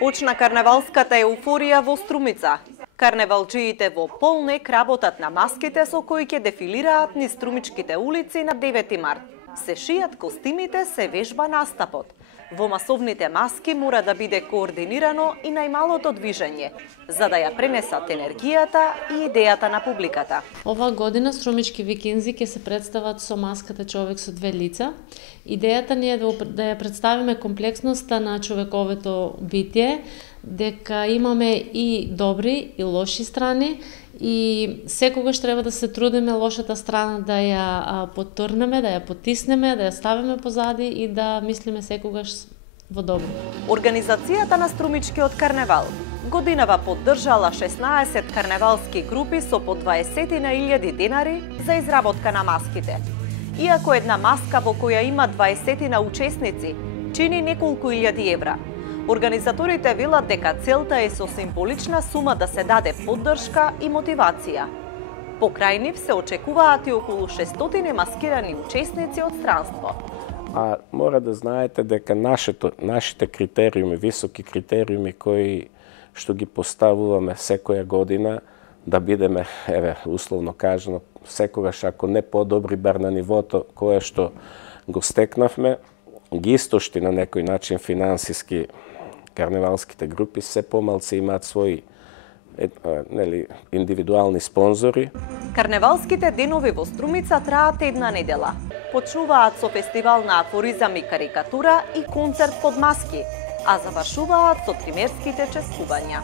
Почна карневалската еуфорија во Струмица. Карневалџиите во Полнек работат на маските со кои ќе дефилираат низ струмичките улици на 9 март. Се шијат костимите, се вежба настапот. Во масовните маски мора да биде координирано и најмалото движење, за да ја пренесат енергијата и идејата на публиката. Оваа година струмички викинзи ќе се представат со маската човек со две лица. Идејата ни е да ја представиме комплексноста на човековото битие, дека имаме и добри и лоши страни, и секогаш треба да се трудиме лошата страна да ја потурнеме, да ја потиснеме, да ја ставиме позади и да мислиме секогаш во добро. Организацијата на Струмичкиот карневал годинава поддржала 16 карневалски групи со по 20.000 денари за изработка на маските. Иако една маска во која има 20 учесници чини неколку илјади евра, организаторите велат дека целта е со символична сума да се даде поддршка и мотивација. Покрај нив се очекуваат и околу 600 маскирани учесници од странство. А мора да знаете дека нашите критериуми, високи критериуми кои што ги поставуваме секоја година, да бидеме, условно кажано, секогаш ако не подобри бар на нивото кое што го стекнавме, ги истошти на некој начин финансиски карневалските групи, се помалци имаат своји индивидуални спонзори. Карневалските денови во Струмица траат една недела. Почнуваат со фестивал на афоризам и карикатура и концерт под маски, а завршуваат со тримерските чествувања.